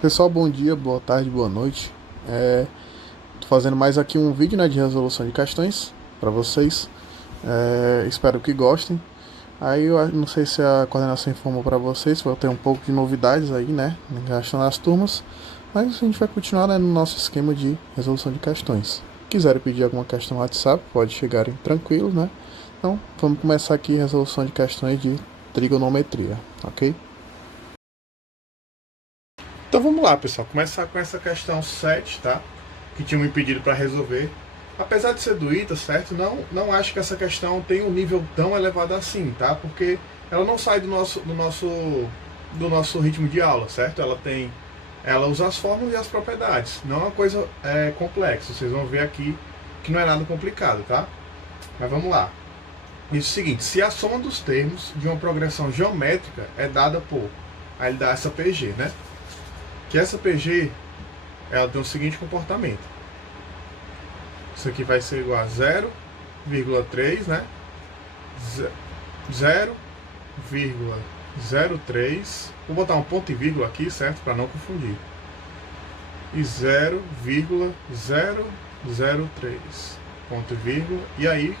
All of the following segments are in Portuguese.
Pessoal, bom dia, boa tarde, boa noite. Tô fazendo mais aqui um vídeo, né, de resolução de questões para vocês. Espero que gostem. Aí eu não sei se a coordenação informou para vocês, vai ter um pouco de novidades aí, né, gastando as turmas. Mas a gente vai continuar, né, no nosso esquema de resolução de questões. Quiserem pedir alguma questão no WhatsApp, pode chegarem tranquilos, né? Então, vamos começar aqui a resolução de questões de trigonometria, ok? Então vamos lá, pessoal, começar com essa questão 7, tá? Que tinha me pedido para resolver. Apesar de ser do ITA, certo? Não acho que essa questão tenha um nível tão elevado assim, tá? Porque ela não sai do nosso ritmo de aula, certo? Ela usa as fórmulas e as propriedades. Não é uma coisa complexa. Vocês vão ver aqui que não é nada complicado, tá? Mas vamos lá. Diz o seguinte: se a soma dos termos de uma progressão geométrica é dada por, aí ele dá essa PG, né? Que essa PG ela tem o seguinte comportamento. Isso aqui vai ser igual a 0,3, né? 0,03. Vou botar um ponto e vírgula aqui, certo? Para não confundir. E 0,003. Ponto e vírgula. E aí,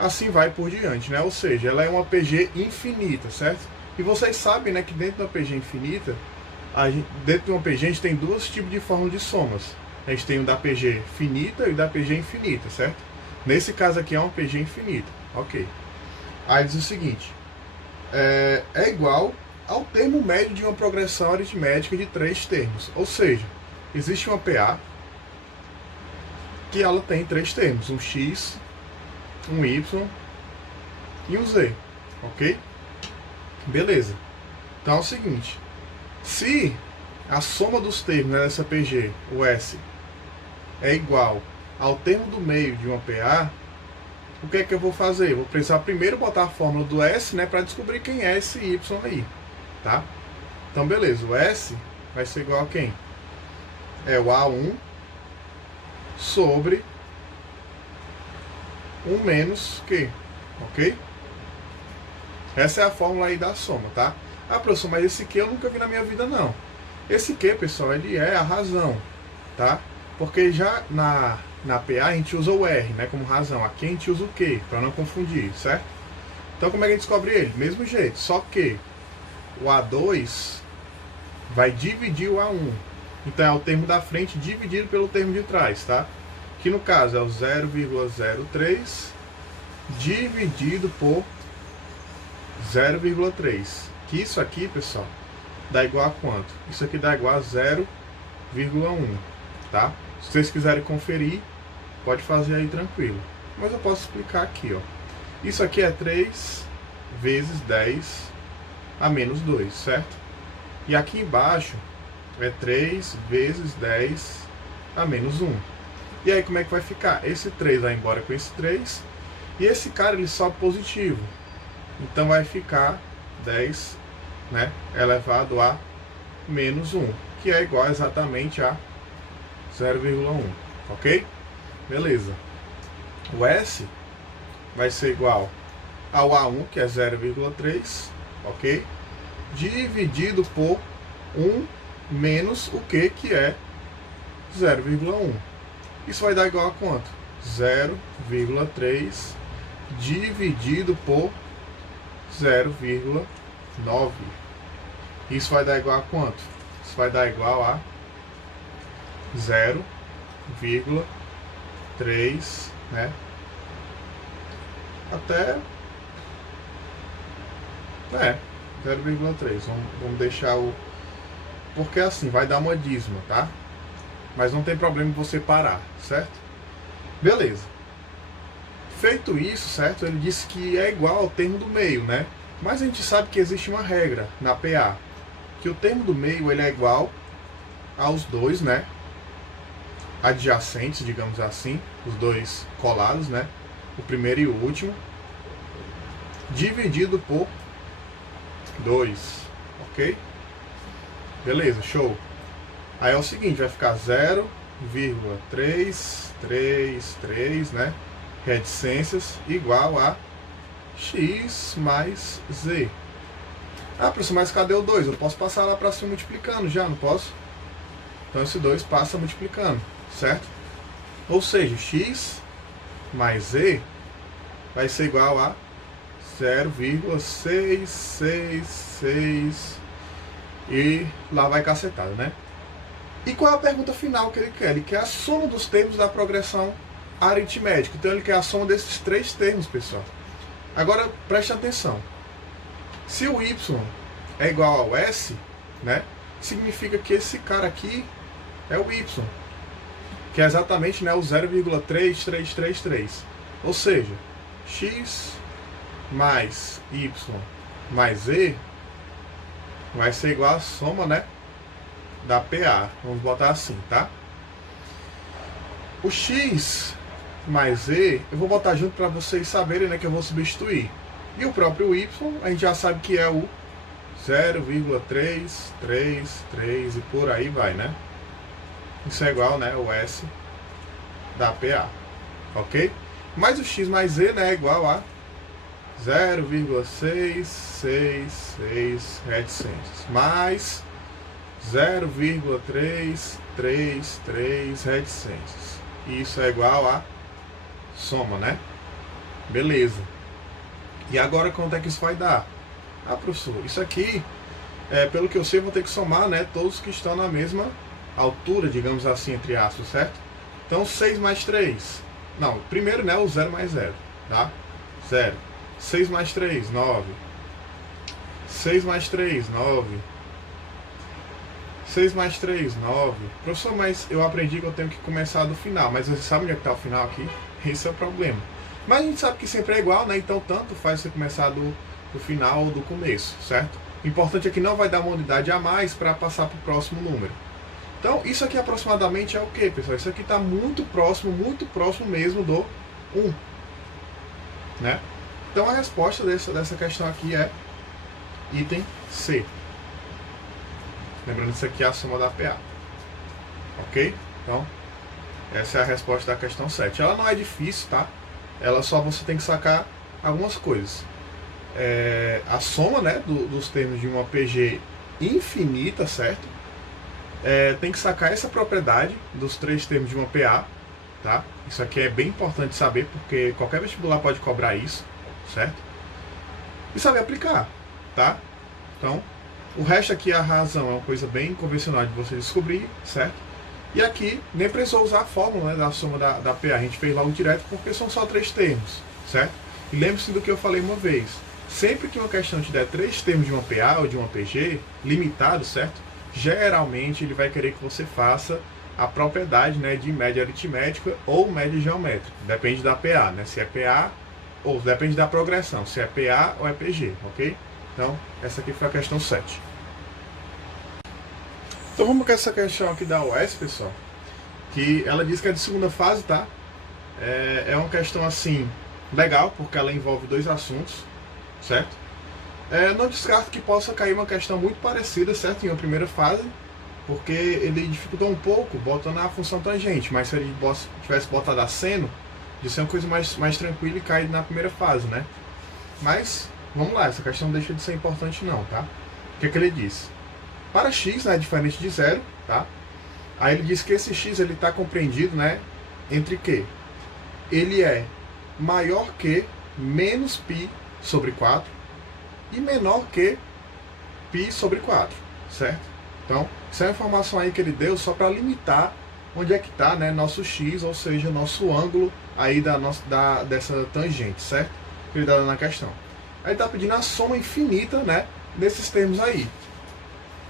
assim vai por diante, né? Ou seja, ela é uma PG infinita, certo? E vocês sabem, né, que dentro da PG infinita, dentro de uma PG a gente tem dois tipos de fórmula de somas. A gente tem o da PG finita e o da PG infinita, certo? Nesse caso aqui é uma PG infinita, ok. Aí diz o seguinte: é igual ao termo médio de uma progressão aritmética de três termos. Ou seja, existe uma PA que ela tem três termos: um X, um Y e um Z, ok? Beleza. Então é o seguinte: se a soma dos termos dessa PG, o S, é igual ao termo do meio de uma PA, o que é que eu vou fazer? Eu vou precisar primeiro botar a fórmula do S, né, para descobrir quem é esse Y aí, tá? Então, beleza, o S vai ser igual a quem? É o A1 sobre 1 menos Q, ok? Essa é a fórmula aí da soma, tá? Ah, professor, mas esse Q eu nunca vi na minha vida, não. Esse Q, pessoal, ele é a razão, tá? Porque já na PA a gente usa o R, né, como razão. Aqui a gente usa o Q, para não confundir, certo? Então como é que a gente descobre ele? Mesmo jeito, só que o A2 vai dividir o A1. Então é o termo da frente dividido pelo termo de trás, tá? Que no caso é o 0,03 dividido por 0,3. Que isso aqui, pessoal, dá igual a quanto? Isso aqui dá igual a 0,1, tá? Se vocês quiserem conferir, pode fazer aí tranquilo. Mas eu posso explicar aqui, ó. Isso aqui é 3 vezes 10 a menos 2, certo? E aqui embaixo é 3 vezes 10 a menos 1. E aí como é que vai ficar? Esse 3 vai embora com esse 3. E esse cara ele sobe positivo. Então vai ficar 10, né, elevado a menos 1, que é igual exatamente a 0,1, ok? Beleza. O S vai ser igual ao A1, que é 0,3, ok? Dividido por 1 menos o Q, que é 0,1. Isso vai dar igual a quanto? 0,3 dividido por 0,9. Isso vai dar igual a quanto? Isso vai dar igual a 0,3, né? Até 0,3. Vamos deixar o... Porque assim, vai dar uma dízima, tá? Mas não tem problema você parar, certo? Beleza. Feito isso, certo? Ele disse que é igual ao termo do meio, né? Mas a gente sabe que existe uma regra na PA, que o termo do meio ele é igual aos dois, né, adjacentes, digamos assim, os dois colados, né, o primeiro e o último, dividido por 2, ok? Beleza, show. Aí é o seguinte, vai ficar 0,333, né, reticências, igual a x mais z. Ah, professor, mas cadê o 2? Eu posso passar lá para cima multiplicando já, não posso? Então esse 2 passa multiplicando, certo? Ou seja, x mais z vai ser igual a 0,666 e lá vai cacetado, né? E qual é a pergunta final que ele quer? Ele quer a soma dos termos da progressão aritmética. Então ele quer a soma desses 3 termos, pessoal. Agora preste atenção. Se o y é igual ao s, né, significa que esse cara aqui é o y, que é exatamente, né, o 0,3333. Ou seja, x mais y mais z vai ser igual a soma, né, da PA. Vamos botar assim, tá? O x mais z eu vou botar junto para vocês saberem, né, que eu vou substituir. E o próprio y a gente já sabe que é o 0,333 e por aí vai, né? Isso é igual, né, o S da PA, ok? Mas o x mais z, né, é igual a 0,666 reticências mais 0,333 reticências. Isso é igual a soma, né? Beleza. E agora quanto é que isso vai dar? Ah, professor, isso aqui, pelo que eu sei, eu vou ter que somar, né, todos que estão na mesma altura, digamos assim, entre aspas, certo? Então 6 mais 3. Não, primeiro, né, o 0 mais 0, tá? 0. 6 mais 3, 9. 6 mais 3, 9. 6 mais 3, 9. Professor, mas eu aprendi que eu tenho que começar do final. Mas você sabe onde é que está o final aqui? Esse é o problema. Mas a gente sabe que sempre é igual, né? Então tanto faz você começar do final ou do começo, certo? O importante é que não vai dar uma unidade a mais para passar para o próximo número. Então isso aqui aproximadamente é o que, pessoal? Isso aqui está muito próximo mesmo do 1. Né? Então a resposta dessa questão aqui é item C. Lembrando que isso aqui é a soma da PA. Ok? Então, essa é a resposta da questão 7. Ela não é difícil, tá? Ela só você tem que sacar algumas coisas. A soma, né, dos termos de uma PG infinita, certo? Tem que sacar essa propriedade dos 3 termos de uma PA, tá? Isso aqui é bem importante saber, porque qualquer vestibular pode cobrar isso, certo? E saber aplicar, tá? Então, o resto aqui, a razão, é uma coisa bem convencional de você descobrir, certo? E aqui, nem precisou usar a fórmula, né, da soma da PA, a gente fez logo direto, porque são só 3 termos, certo? E lembre-se do que eu falei uma vez, sempre que uma questão te der 3 termos de uma PA ou de uma PG, limitado, certo? Geralmente ele vai querer que você faça a propriedade, né, de média aritmética ou média geométrica. Depende da PA, né? Se é PA ou depende da progressão, se é PA ou é PG, ok? Então, essa aqui foi a questão 7. Então vamos com essa questão aqui da UES, pessoal, que ela diz que é de segunda fase, tá? É uma questão assim, legal, porque ela envolve 2 assuntos, certo? Não descarto que possa cair uma questão muito parecida, certo? Em uma primeira fase, porque ele dificultou um pouco botando a função tangente, mas se ele tivesse botado a seno, de ser uma coisa mais tranquila e cair na primeira fase, né? Mas, vamos lá, essa questão não deixa de ser importante não, tá? O que é que ele diz? Para x, né, diferente de 0, tá? Aí ele diz que esse x ele está compreendido, né, entre que ele é maior que menos π sobre 4 e menor que π sobre 4, certo? Então, essa é uma informação aí que ele deu só para limitar onde é que está, né, nosso x, ou seja, nosso ângulo aí dessa tangente, certo? Que ele dá na questão. Aí está pedindo a soma infinita, né, desses termos aí.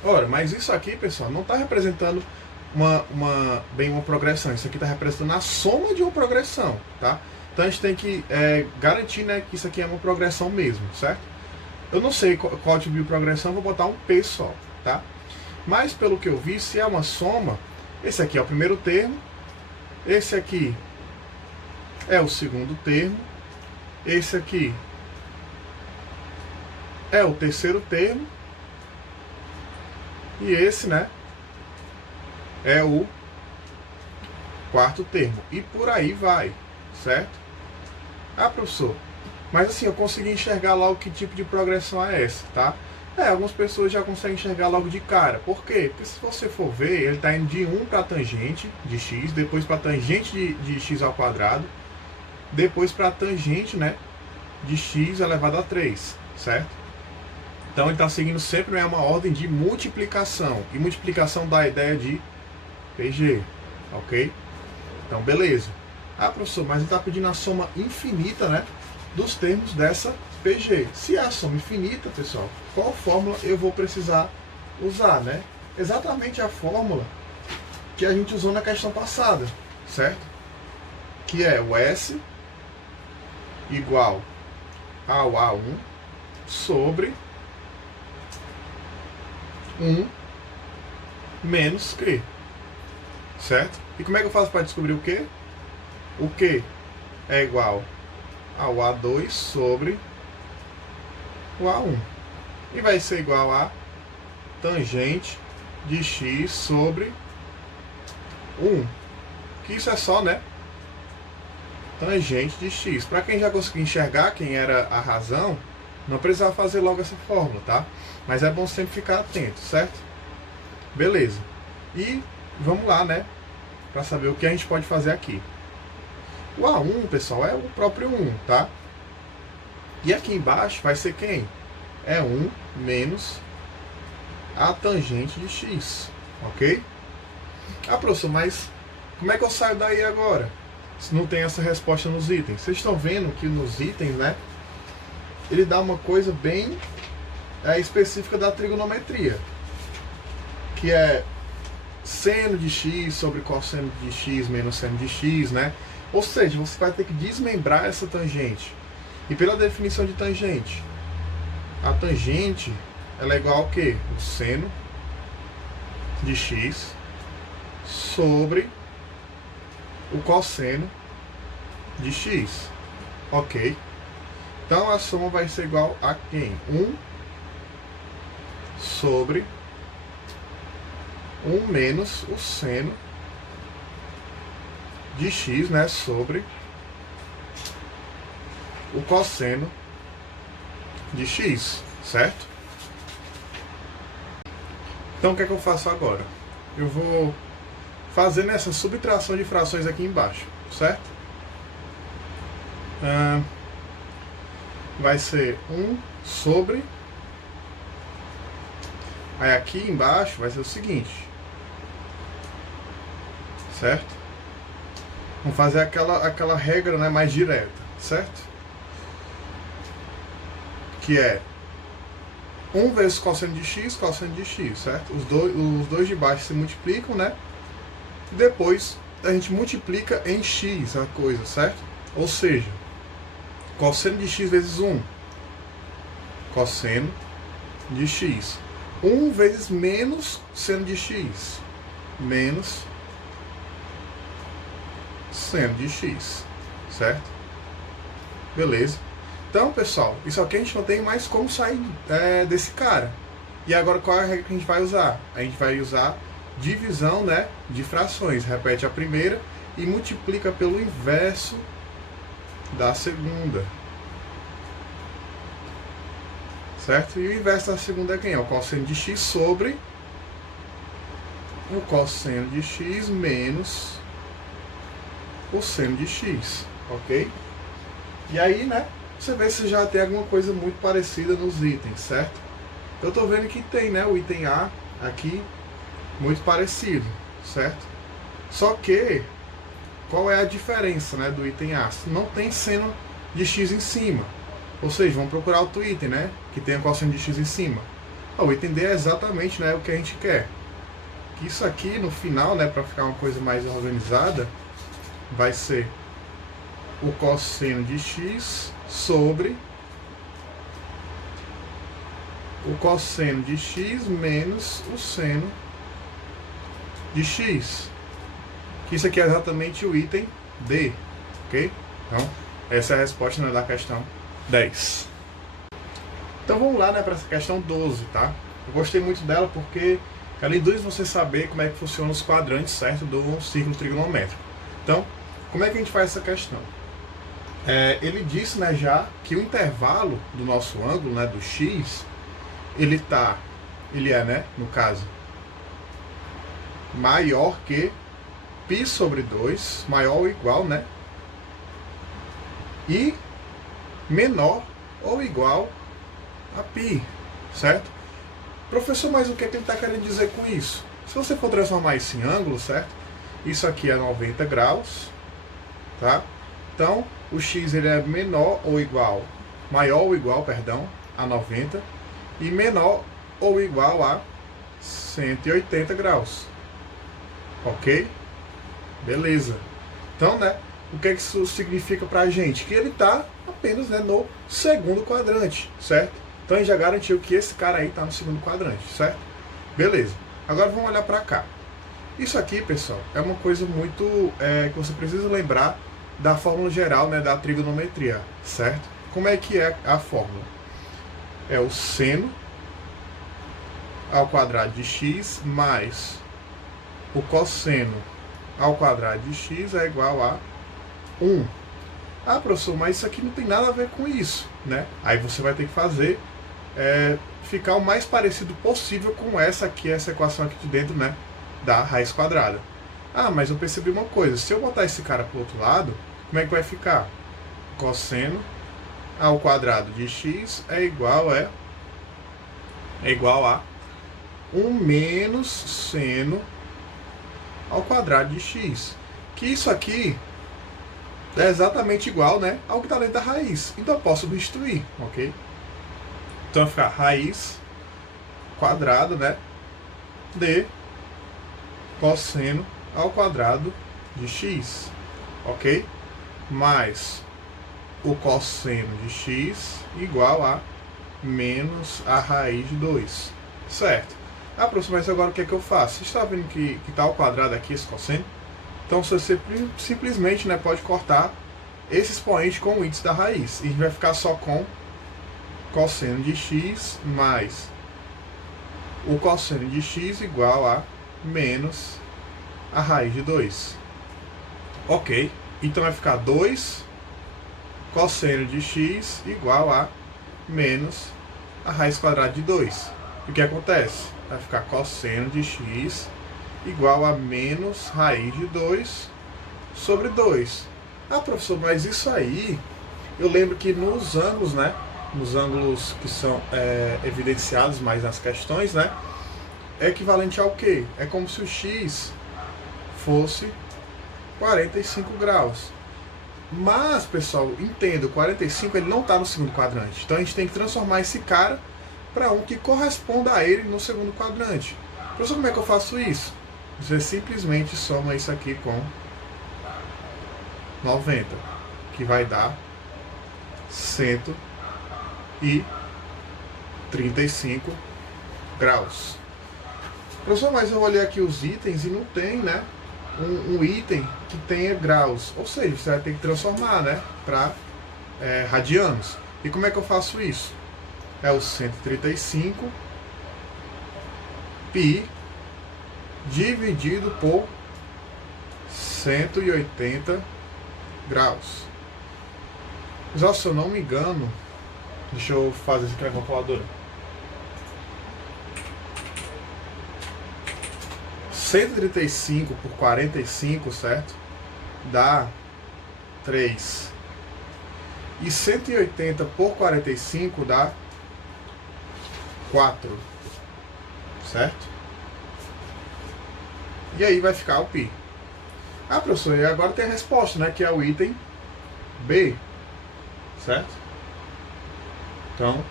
Ora, mas isso aqui, pessoal, não está representando bem uma progressão. Isso aqui está representando a soma de uma progressão, tá? Então a gente tem que garantir, né, que isso aqui é uma progressão mesmo, certo? Eu não sei qual tipo de progressão, vou botar um P só, tá? Mas pelo que eu vi, se é uma soma, esse aqui é o primeiro termo, esse aqui é o segundo termo, esse aqui é o terceiro termo, e esse, né, é o quarto termo. E por aí vai, certo? Ah, professor, mas assim, eu consegui enxergar lá o que tipo de progressão é essa, tá? Algumas pessoas já conseguem enxergar logo de cara. Por quê? Porque se você for ver, ele está indo de 1 para a tangente de x, depois para a tangente de x ao quadrado, depois para a tangente, né, de x elevado a 3, certo? Então ele está seguindo sempre uma ordem de multiplicação. E multiplicação dá a ideia de PG, ok? Então beleza. Ah, professor, mas ele está pedindo a soma infinita, né, dos termos dessa PG. Se é a soma infinita, pessoal, qual fórmula eu vou precisar usar, né? Exatamente a fórmula que a gente usou na questão passada, certo? Que é o S igual ao A1 sobre 1 menos Q, certo? E como é que eu faço para descobrir o Q? O Q é igual ao A2 sobre o A1. E vai ser igual a tangente de x sobre 1. Que isso é só, né, tangente de x. Para quem já conseguiu enxergar quem era a razão, não precisava fazer logo essa fórmula, tá? Mas é bom sempre ficar atento, certo? Beleza. E vamos lá, né, para saber o que a gente pode fazer aqui. O A1, pessoal, é o próprio 1, tá? E aqui embaixo vai ser quem? É 1 menos a tangente de x, ok? Ah, professor, mas como é que eu saio daí agora? Se não tem essa resposta nos itens. Vocês estão vendo que nos itens, né, ele dá uma coisa bem específica da trigonometria, que é seno de x sobre cosseno de x menos seno de x, né? Ou seja, você vai ter que desmembrar essa tangente. E pela definição de tangente, a tangente ela é igual ao quê? O seno de x sobre o cosseno de x. Ok? Então a soma vai ser igual a quem? 1 sobre 1 menos o seno de x, né, sobre o cosseno de x, certo? Então o que é que eu faço agora? Eu vou fazer essa subtração de frações aqui embaixo, certo? Vai ser 1 sobre... Aí aqui embaixo vai ser o seguinte, certo? Vamos fazer aquela regra, né, mais direta, certo? Que é 1 vezes cosseno de x, certo? Os dois de baixo se multiplicam, né? E depois a gente multiplica em x a coisa, certo? Ou seja, cosseno de x vezes 1, cosseno de x. 1 vezes menos seno de x, menos seno de x, certo? Beleza. Então, pessoal, isso aqui a gente não tem mais como sair desse cara. E agora, qual é a regra que a gente vai usar? A gente vai usar divisão, né, de frações. Repete a primeira e multiplica pelo inverso da segunda. Certo? E o inverso da segunda é quem? É o cosseno de x sobre o cosseno de x menos o seno de x. Ok? E aí, né, você vê se já tem alguma coisa muito parecida nos itens, certo? Eu tô vendo que tem, né, o item A aqui muito parecido, certo? Só que qual é a diferença, né, do item A? Não tem seno de x em cima. Ou seja, vamos procurar outro item, né, que tenha cosseno de x em cima. O item D é exatamente, né, o que a gente quer. Que isso aqui no final, né, para ficar uma coisa mais organizada, vai ser o cosseno de x sobre o cosseno de x menos o seno de x. Que isso aqui é exatamente o item D, ok? Então, essa é a resposta, né, da questão 10. Então vamos lá, né, para essa questão 12, tá? Eu gostei muito dela porque ela induz você saber como é que funcionam os quadrantes, certo, do círculo trigonométrico. Então, como é que a gente faz essa questão? Ele disse, né, já que o intervalo do nosso ângulo, né, do x, ele é, né, no caso, maior que π sobre 2, maior ou igual, né, e menor ou igual a π, certo? Professor, mas o que é que ele está querendo dizer com isso? Se você for transformar isso em ângulo, certo? Isso aqui é 90 graus, tá? Então, o x ele é maior ou igual, perdão, a 90 e menor ou igual a 180 graus. Ok? Beleza. Então, né, o que é que isso significa pra gente? Que ele está apenas, né, no segundo quadrante, certo? Então, a gente já garantiu que esse cara aí está no segundo quadrante, certo? Beleza. Agora vamos olhar para cá. Isso aqui, pessoal, é uma coisa muito que você precisa lembrar da fórmula geral, né, da trigonometria, certo? Como é que é a fórmula? É o seno ao quadrado de x mais o cosseno ao quadrado de x é igual a 1. Ah, professor, mas isso aqui não tem nada a ver com isso, né? Aí você vai ter que fazer ficar o mais parecido possível com essa equação aqui de dentro, né, da raiz quadrada. Ah, mas eu percebi uma coisa, se eu botar esse cara para o outro lado, como é que vai ficar? Cosseno ao quadrado de x é igual a 1 menos seno ao quadrado de x. Que isso aqui é exatamente igual, né, ao que está dentro da raiz. Então eu posso substituir, ok? Então vai ficar raiz quadrada, né, de cosseno ao quadrado de x, ok? Mais o cosseno de x igual a menos a raiz de 2, certo? Ah, professor, mas agora o que é que eu faço? Você está vendo que está ao quadrado aqui esse cosseno? Então você simplesmente, né, pode cortar esse expoente com o índice da raiz. E a gente vai ficar só com cosseno de x mais o cosseno de x igual a menos a raiz de 2. Ok, então vai ficar 2 cosseno de x igual a menos a raiz quadrada de 2. E o que acontece? Vai ficar cosseno de x igual a menos raiz de 2 sobre 2. Ah, professor, mas isso aí, eu lembro que nos ângulos, né, nos ângulos que são evidenciados mais nas questões, né, é equivalente ao quê? É como se o x fosse 45 graus. Mas, pessoal, entendo, 45 ele não está no segundo quadrante. Então a gente tem que transformar esse cara para um que corresponda a ele no segundo quadrante. Professor, como é que eu faço isso? Você simplesmente soma isso aqui com 90, que vai dar 135 graus. Professor, mas eu olhei aqui os itens e não tem, né, um item que tenha graus. Ou seja, você vai ter que transformar, né, para radianos. E como é que eu faço isso? É o 135 π dividido por 180 graus. Mas, se eu não me engano, deixa eu fazer isso aqui na calculadora. 135 por 45, certo? Dá 3. E 180 por 45 dá 4. Certo? E aí vai ficar o π. Ah, professor, e agora tem a resposta, né? Que é o item B. Certo? Então,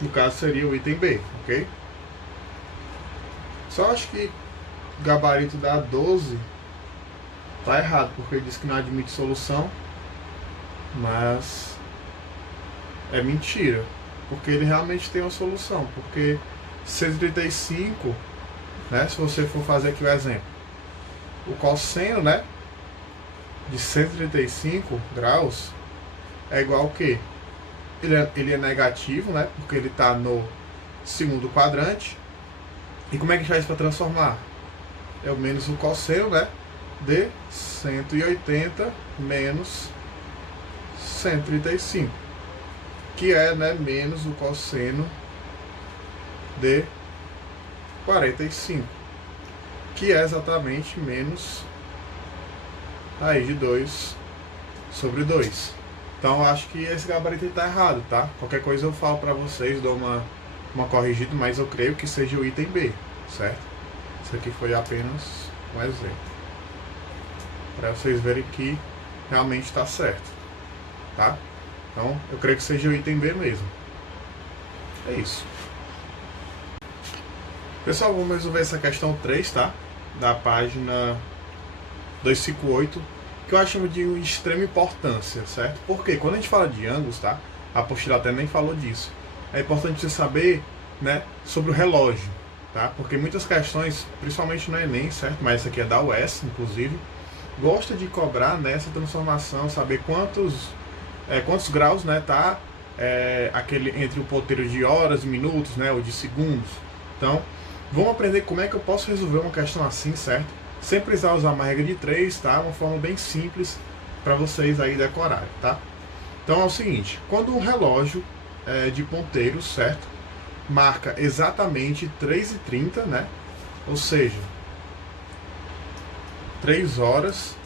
no caso seria o item B, ok? Só acho que o gabarito da 12 tá errado, porque ele diz que não admite solução, mas é mentira, porque ele realmente tem uma solução, porque 135, né, se você for fazer aqui o exemplo, o cosseno, né, de 135 graus é igual ao quê? Ele é negativo, né, porque ele está no segundo quadrante. E como é que a gente faz para transformar? É o menos o cosseno, né, de 180 menos 135, que é, né, menos o cosseno de 45, que é exatamente menos aí de 2 sobre 2. Então acho que esse gabarito está errado, tá? Qualquer coisa eu falo para vocês, dou uma corrigida, mas eu creio que seja o item B, certo? Isso aqui foi apenas um exemplo, para vocês verem que realmente está certo, tá? Então eu creio que seja o item B mesmo. É isso. Pessoal, vamos resolver essa questão 3, tá? Da página 258, que eu acho de extrema importância, certo? Porque quando a gente fala de ângulos, tá? A apostila até nem falou disso. É importante você saber, né, sobre o relógio, tá? Porque muitas questões, principalmente no Enem, certo? Mas essa aqui é da UES, inclusive, gosta de cobrar nessa transformação, saber quantos graus, né, tá aquele entre o ponteiro de horas, minutos, né, ou de segundos. Então, vamos aprender como é que eu posso resolver uma questão assim, certo? Sem precisar usar uma regra de 3, tá? Uma forma bem simples para vocês aí decorarem, tá? Então é o seguinte, quando um relógio de ponteiro, certo? Marca exatamente 3h30, né? Ou seja, 3 horas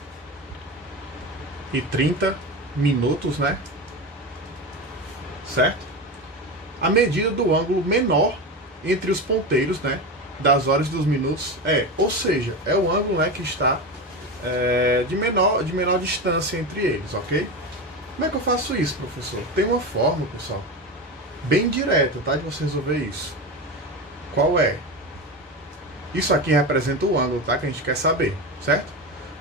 e 30 minutos, né? Certo? A medida do ângulo menor entre os ponteiros, né, das horas e dos minutos ou seja, é o ângulo, né, que está de menor distância entre eles, ok? Como é que eu faço isso, professor? Tem uma forma, pessoal, bem direta, tá, de você resolver isso. Qual é? Isso aqui representa o ângulo, tá, que a gente quer saber, certo?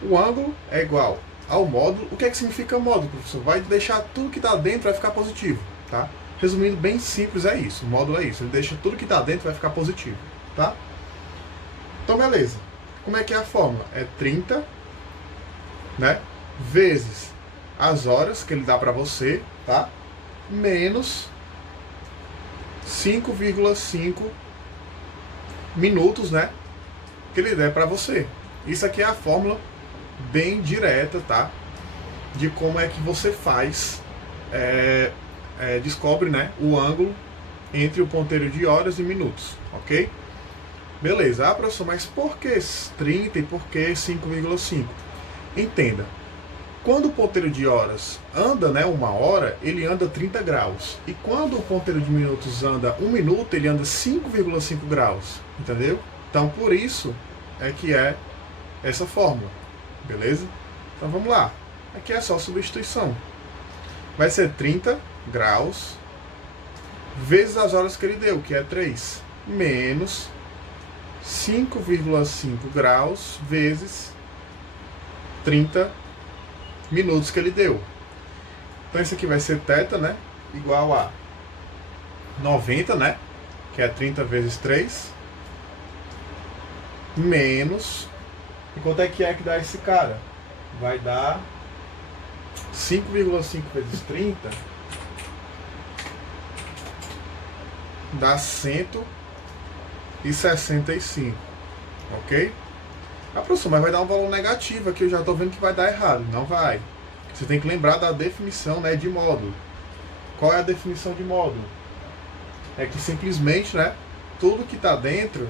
O ângulo é igual ao módulo. O que é que significa módulo, professor? Vai deixar tudo que está dentro vai ficar positivo, tá? Resumindo, bem simples, é isso. O módulo é isso. Ele deixa tudo que está dentro vai ficar positivo, tá? Então, beleza. Como é que é a fórmula? É 30, né? Vezes as horas que ele dá para você, tá? Menos 5,5 minutos, né? Que ele der para você. Isso aqui é a fórmula bem direta, tá? De como é que você faz, descobre, né, o ângulo entre o ponteiro de horas e minutos, ok? Beleza. Ah, professor, mas por que 30 e por que 5,5? Entenda. Quando o ponteiro de horas anda, né, 1 hora, ele anda 30 graus. E quando o ponteiro de minutos anda 1 minuto, ele anda 5,5 graus. Entendeu? Então, por isso é que é essa fórmula. Beleza? Então, vamos lá. Aqui é só substituição. Vai ser 30 graus vezes as horas que ele deu, que é 3, menos 5,5 graus vezes 30 minutos que ele deu. Então isso aqui vai ser θ, né, igual a 90, né, que é 30 vezes 3, menos, e quanto é que dá esse cara? Vai dar 5,5 vezes 30 dá 165, ok? Ah, professor, mas vai dar um valor negativo aqui, eu já estou vendo que vai dar errado. Não vai. Você tem que lembrar da definição, né, de módulo. Qual é a definição de módulo? É que simplesmente, né, tudo que está dentro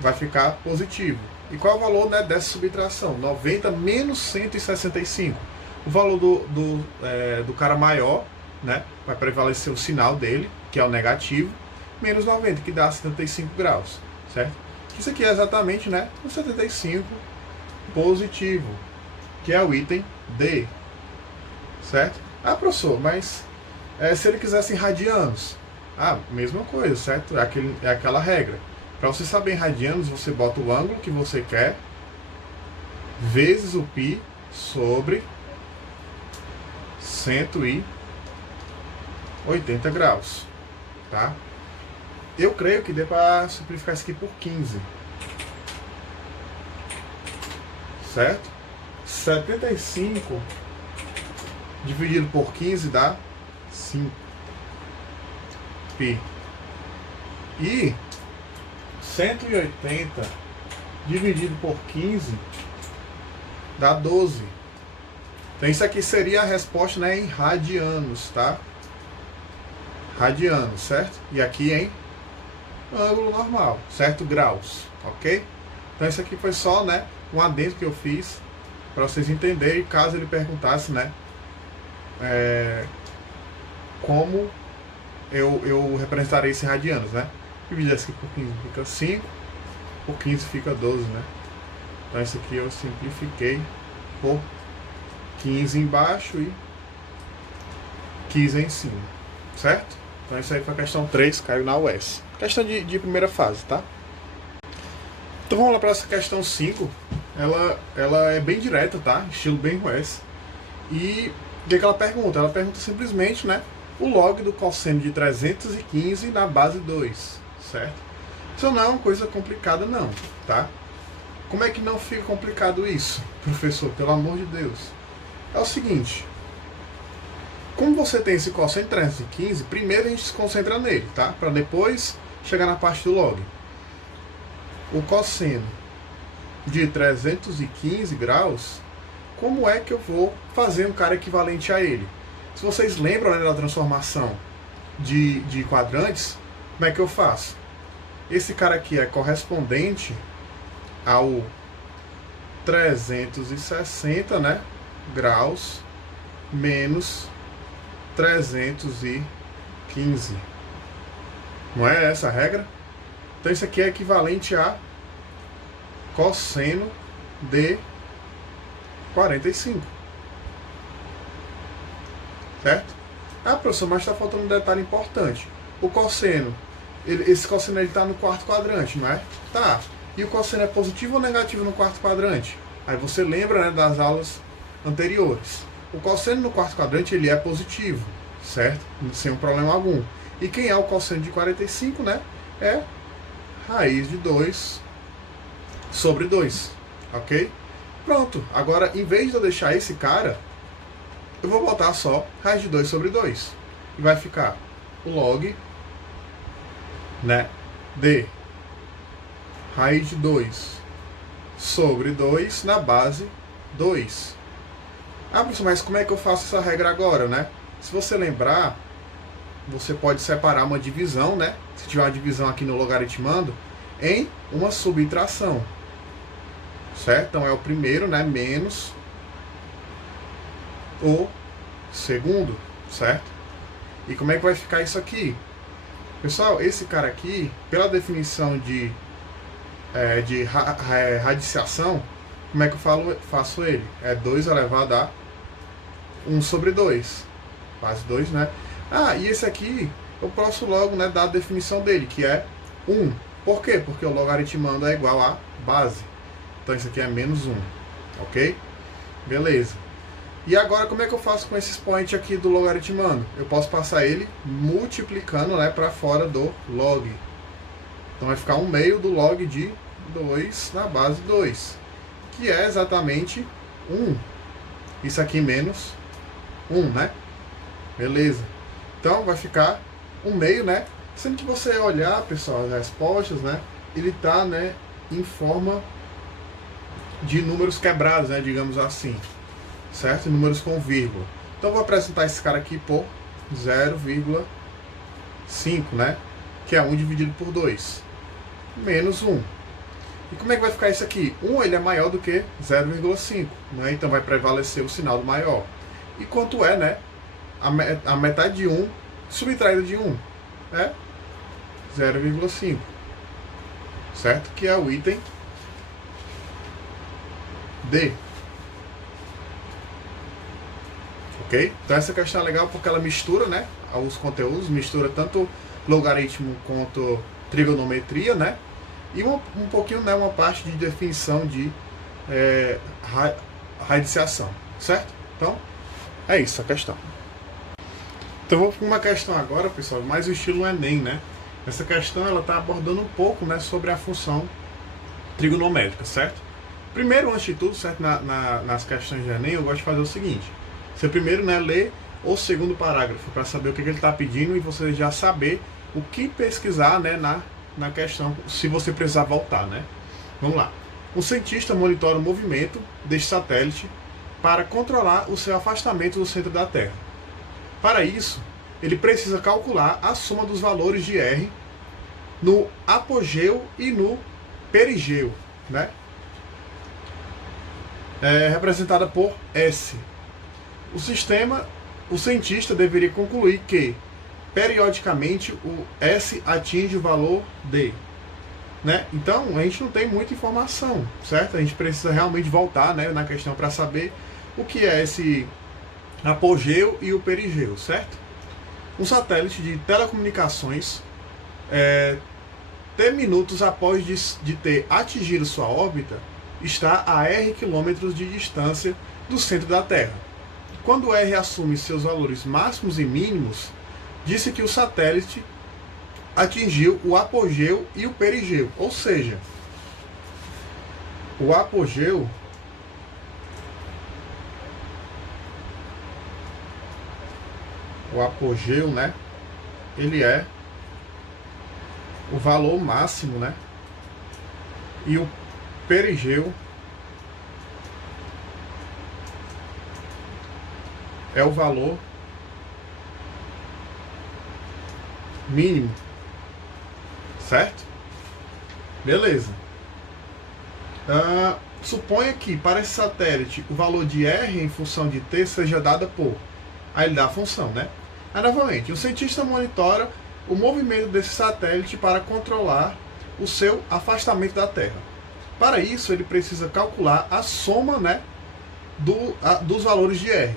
vai ficar positivo. E qual é o valor, né, dessa subtração? 90 menos 165. O valor do cara maior, né, vai prevalecer o sinal dele, que é o negativo, menos 90, que dá 75 graus, certo? Isso aqui é exatamente, né, o 75 positivo, que é o item D, certo? Ah, professor, mas se ele quisesse em radianos, mesma coisa, certo? É aquela regra. Para você saber em radianos, você bota o ângulo que você quer, vezes o π sobre 180 graus, tá? Eu creio que dê para simplificar isso aqui por 15, certo? 75 dividido por 15 dá 5 π. E 180 dividido por 15 dá 12. Então isso aqui seria a resposta, né, em radianos, tá? radianos, certo? E aqui em ângulo normal, certo? Graus, ok? Então isso aqui foi só, né, um adendo que eu fiz para vocês entenderem, caso ele perguntasse, né, como eu representarei esse radianos, né? Dividir aqui por 15 fica 5, por 15 fica 12, né? Então isso aqui eu simplifiquei por 15 embaixo e 15 em cima, certo? Então isso aí foi a questão 3, caiu na UES. Questão de primeira fase, tá? Então vamos lá para essa questão 5. Ela é bem direta, tá? Estilo bem UES. E o que ela pergunta? Ela pergunta simplesmente, né, o log do cosseno de 315 na base 2, certo? Isso não é uma coisa complicada não, tá? Como é que não fica complicado isso, professor? Pelo amor de Deus. É o seguinte, como você tem esse cosseno de 315, primeiro a gente se concentra nele, tá? Para depois chegar na parte do log. O cosseno de 315 graus, como é que eu vou fazer um cara equivalente a ele? Se vocês lembram, né, da transformação de quadrantes, como é que eu faço? Esse cara aqui é correspondente ao 360, né, graus menos 315. Não é essa a regra? Então isso aqui é equivalente a cosseno de 45. Certo? Ah, professor, mas está faltando um detalhe importante. O cosseno, esse cosseno está no quarto quadrante, não é? Tá. E o cosseno é positivo ou negativo no quarto quadrante? Aí você lembra, né, das aulas anteriores. O cosseno no quarto quadrante ele é positivo, certo? Sem um problema algum. E quem é o cosseno de 45, né? É raiz de 2 sobre 2, ok? Pronto. Agora, em vez de eu deixar esse cara, eu vou botar só raiz de 2 sobre 2. E vai ficar o log, né, de raiz de 2 sobre 2 na base 2. Ah, professor, mas como é que eu faço essa regra agora, né? Se você lembrar, você pode separar uma divisão, né? Se tiver uma divisão aqui no logaritmando, em uma subtração. Certo? Então é o primeiro, né? Menos o segundo, certo? E como é que vai ficar isso aqui? Pessoal, esse cara aqui, pela definição de radiciação, como é que eu faço ele? É 2 elevado a 1 sobre 2. Base 2, né? Ah, e esse aqui, eu posso logo, né, dar a definição dele, que é 1. Por quê? Porque o logaritmando é igual a base. Então isso aqui é menos 1. Ok? Beleza. E agora como é que eu faço com esse expoente aqui do logaritmando? Eu posso passar ele multiplicando, né, para fora do log. Então vai ficar 1/2 do log de 2 na base 2. Que é exatamente 1. Isso aqui menos 1, né? Beleza. Então vai ficar 1/2, né? Sendo que você olhar, pessoal, as respostas, né? Ele tá, né, em forma de números quebrados, né? Digamos assim. Certo? Números com vírgula. Então eu vou apresentar esse cara aqui por 0,5, né? Que é 1 dividido por 2. Menos 1. E como é que vai ficar isso aqui? 1 ele é maior do que 0,5, né? Então vai prevalecer o sinal do maior. E quanto é, né? A metade de 1 subtraída de 1 é 0,5. Certo? Que é o item D. Ok? Então essa questão é legal porque ela mistura, né, os conteúdos, mistura tanto logaritmo quanto trigonometria, né? E um pouquinho, né, uma parte de definição de radiciação, certo? Então, é isso a questão. Então vou para uma questão agora, pessoal, mais o estilo Enem, né? Essa questão ela está abordando um pouco, né, sobre a função trigonométrica, certo? Primeiro, antes de tudo, certo, nas questões de Enem, eu gosto de fazer o seguinte. Você primeiro, né, lê o segundo parágrafo para saber o que ele está pedindo e você já saber o que pesquisar, né, na questão, se você precisar voltar, né? Vamos lá. Um cientista monitora o movimento deste satélite para controlar o seu afastamento do centro da Terra. Para isso, ele precisa calcular a soma dos valores de R no apogeu e no perigeu, né? Representada por S. O cientista deveria concluir que, periodicamente, o S atinge o valor D. Né? Então, a gente não tem muita informação, certo? A gente precisa realmente voltar, né, na questão para saber o que é esse apogeu e o perigeu, certo? Um satélite de telecomunicações, minutos após de ter atingido sua órbita, está a R quilômetros de distância do centro da Terra. Quando R assume seus valores máximos e mínimos, disse que o satélite atingiu o apogeu e o perigeu. Ou seja, o apogeu né, ele é o valor máximo, né? E o perigeu é o valor mínimo, certo? Beleza. Suponha que para esse satélite o valor de R em função de T seja dada por... Aí ele dá a função, né? Aí novamente, o cientista monitora o movimento desse satélite para controlar o seu afastamento da Terra. Para isso, ele precisa calcular a soma, né, dos valores de R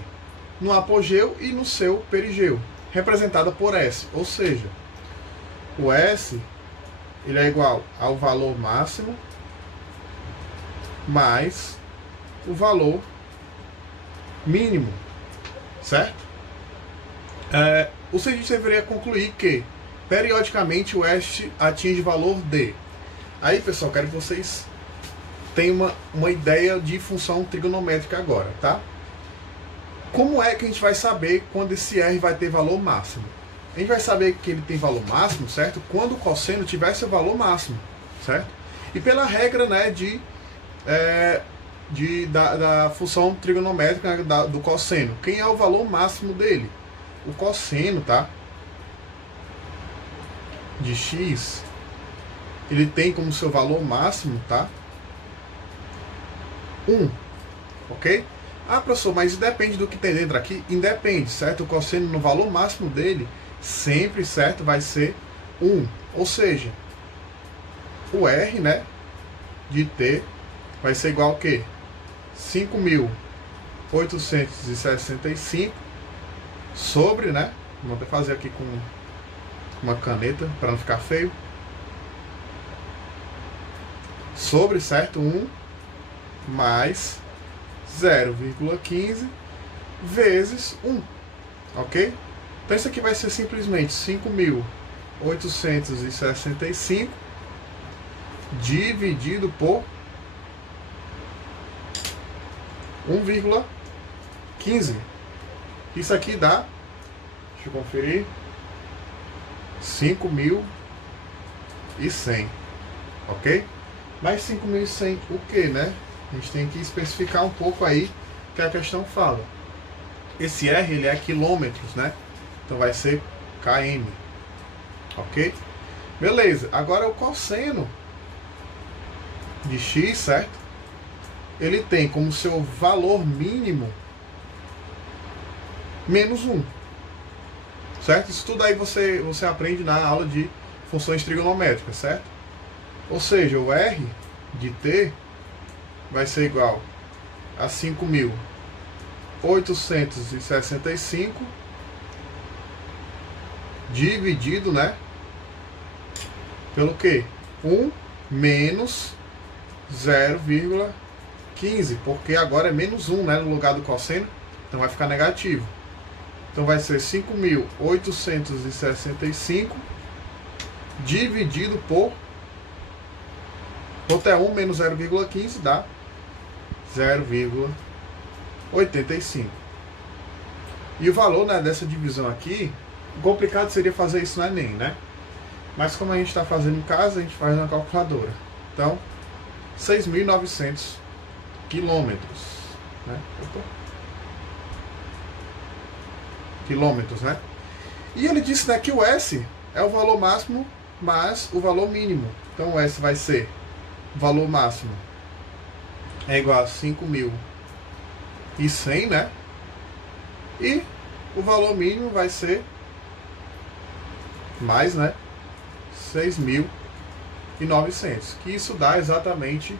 no apogeu e no seu perigeu, representada por S. Ou seja, o S ele é igual ao valor máximo mais o valor mínimo, certo? O cientista deveria concluir que periodicamente o S atinge valor D. Aí, pessoal, quero que vocês tenham uma ideia de função trigonométrica agora, tá? Como é que a gente vai saber quando esse R vai ter valor máximo? A gente vai saber que ele tem valor máximo, certo? Quando o cosseno tiver seu valor máximo, certo? E pela regra, né, da função trigonométrica, né, do cosseno. Quem é o valor máximo dele? O cosseno, tá? De x, ele tem como seu valor máximo, tá? 1, ok? Ah, professor, mas depende do que tem dentro aqui? Independe, certo? O cosseno no valor máximo dele, sempre, certo, vai ser 1. Ou seja, o R, né, de T vai ser igual a quê? 5.865 sobre, né? Vou até fazer aqui com uma caneta para não ficar feio. Sobre, certo? 1 mais 0,15 vezes 1. Ok? Então isso aqui vai ser simplesmente 5.865 dividido por 1,15. Isso aqui dá, deixa eu conferir, 5.100, ok? Mas 5.100 o que, né? A gente tem que especificar um pouco aí que a questão fala. Esse R, ele é quilômetros, né? Então vai ser km, ok? Beleza, agora o cosseno de x, certo? Ele tem como seu valor mínimo menos 1, certo? Isso tudo aí você aprende na aula de funções trigonométricas, certo? Ou seja, o R de T vai ser igual a 5.865 dividido, né, pelo que? 1 menos 0,15, porque agora é menos 1, né, no lugar do cosseno, então vai ficar negativo. Então vai ser 5.865 dividido por... Quanto é 1 menos 0,15 dá 0,85. E o valor, né, dessa divisão aqui, o complicado seria fazer isso no Enem, né? Mas como a gente está fazendo em casa, a gente faz na calculadora. Então, 6.900 quilômetros, né? Quilômetros, né? E ele disse, né, que o S é o valor máximo mais o valor mínimo. Então o S vai ser o valor máximo é igual a 5.100, né? E o valor mínimo vai ser mais, né, 6.900, que isso dá exatamente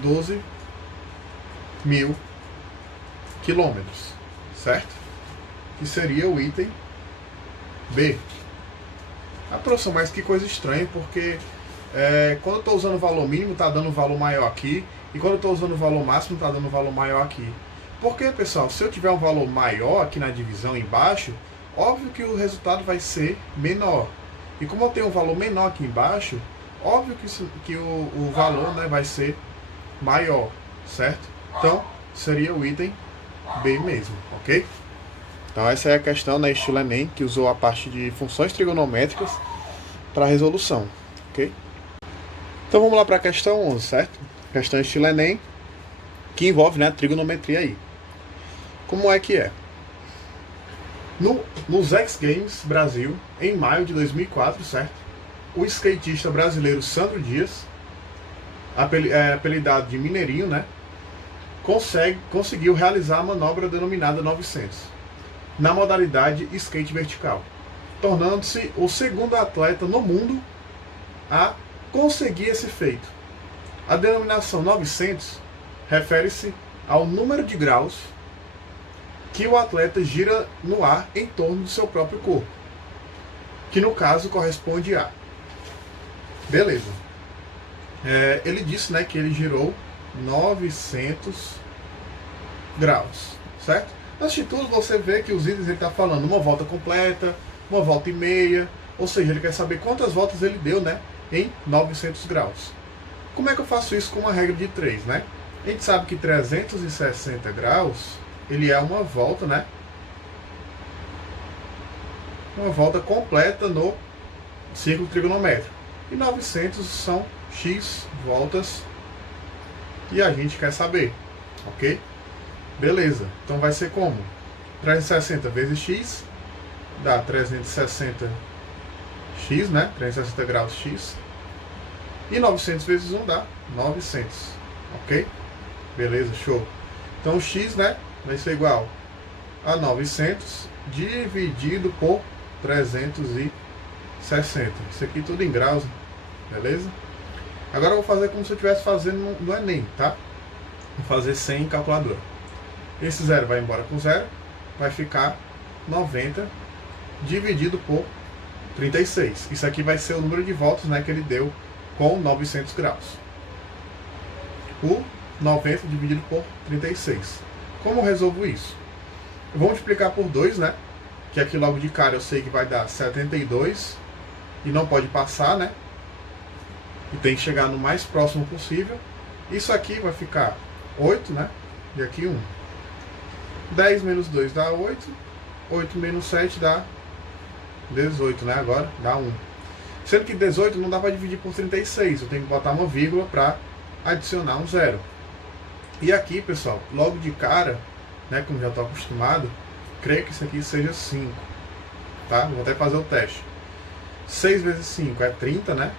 12.000 quilômetros, certo? Que seria o item B. A professor, mas que coisa estranha, porque quando eu estou usando o valor mínimo está dando um valor maior aqui, e quando eu estou usando o valor máximo está dando um valor maior aqui. Porque, pessoal, se eu tiver um valor maior aqui na divisão embaixo, óbvio que o resultado vai ser menor. E como eu tenho um valor menor aqui embaixo, óbvio que o valor, né, vai ser maior, certo? Então, seria o item B mesmo, ok? Então essa é a questão na estilo Enem, que usou a parte de funções trigonométricas para resolução, ok? Então vamos lá para a questão 11, certo? Questão estilo Enem, que envolve, né, trigonometria aí. Como é que é? Nos X Games Brasil, em maio de 2004, certo? O skatista brasileiro Sandro Dias, apelidado de Mineirinho, né? Conseguiu realizar a manobra denominada 900, na modalidade skate vertical, tornando-se o segundo atleta no mundo a conseguir esse feito. A denominação 900 refere-se ao número de graus que o atleta gira no ar em torno do seu próprio corpo, que no caso corresponde a... Beleza. Ele disse, né, que ele girou 900 graus, certo? Antes de tudo, você vê que os itens ele está falando uma volta completa, uma volta e meia, ou seja, ele quer saber quantas voltas ele deu, né, em 900 graus. Como é que eu faço isso com uma regra de 3, né? A gente sabe que 360 graus, ele é uma volta, né? Uma volta completa no círculo trigonométrico. E 900 são x voltas e a gente quer saber, ok? Beleza, então vai ser como? 360 vezes x dá 360x, né? 360 graus x. E 900 vezes 1 dá 900, ok? Beleza, show. Então x, né, vai ser igual a 900 dividido por 360. Isso aqui tudo em graus, beleza? Agora eu vou fazer como se eu estivesse fazendo no Enem, tá? Vou fazer sem calculadora. Esse zero vai embora com zero, vai ficar 90 dividido por 36. Isso aqui vai ser o número de voltas, né, que ele deu com 900 graus. O 90 dividido por 36. Como eu resolvo isso? Eu vou multiplicar por 2, né? Que aqui logo de cara eu sei que vai dar 72 e não pode passar, né? E tem que chegar no mais próximo possível. Isso aqui vai ficar 8, né? E aqui 1. 10 menos 2 dá 8. 8 menos 7 dá 18, né? Agora dá 1. Sendo que 18 não dá para dividir por 36. Eu tenho que botar uma vírgula para adicionar um zero. E aqui, pessoal, logo de cara, né, como já estou acostumado, creio que isso aqui seja 5. Tá? Vou até fazer o teste. 6 vezes 5 é 30, né?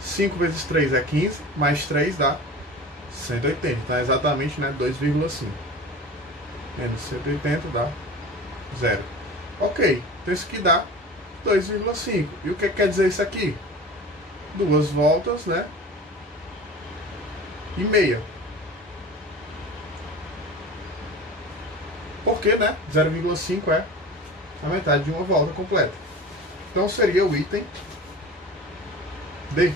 5 vezes 3 é 15, mais 3 dá 180. Então é exatamente, né, 2,5. Menos 180 dá 0. Ok, então isso aqui dá 2,5. E o que quer dizer isso aqui? 2 voltas, né? E meia. Porque, né, 0,5 é a metade de uma volta completa. Então seria o item D.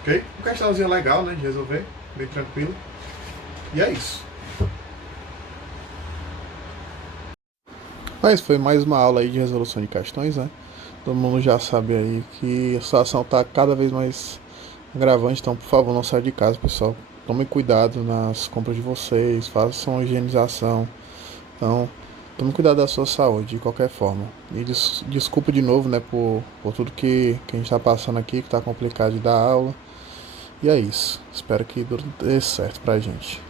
Ok? Uma questãozinha legal, né, de resolver, bem tranquilo. E é isso. Mas foi mais uma aula aí de resolução de questões, né? Todo mundo já sabe aí que a situação está cada vez mais agravante, então por favor não saia de casa, pessoal. Tomem cuidado nas compras de vocês, façam a higienização. Então, tomem cuidado da sua saúde, de qualquer forma. E desculpa de novo, né, por tudo que a gente está passando aqui, que está complicado de dar aula. E é isso. Espero que dê certo pra gente.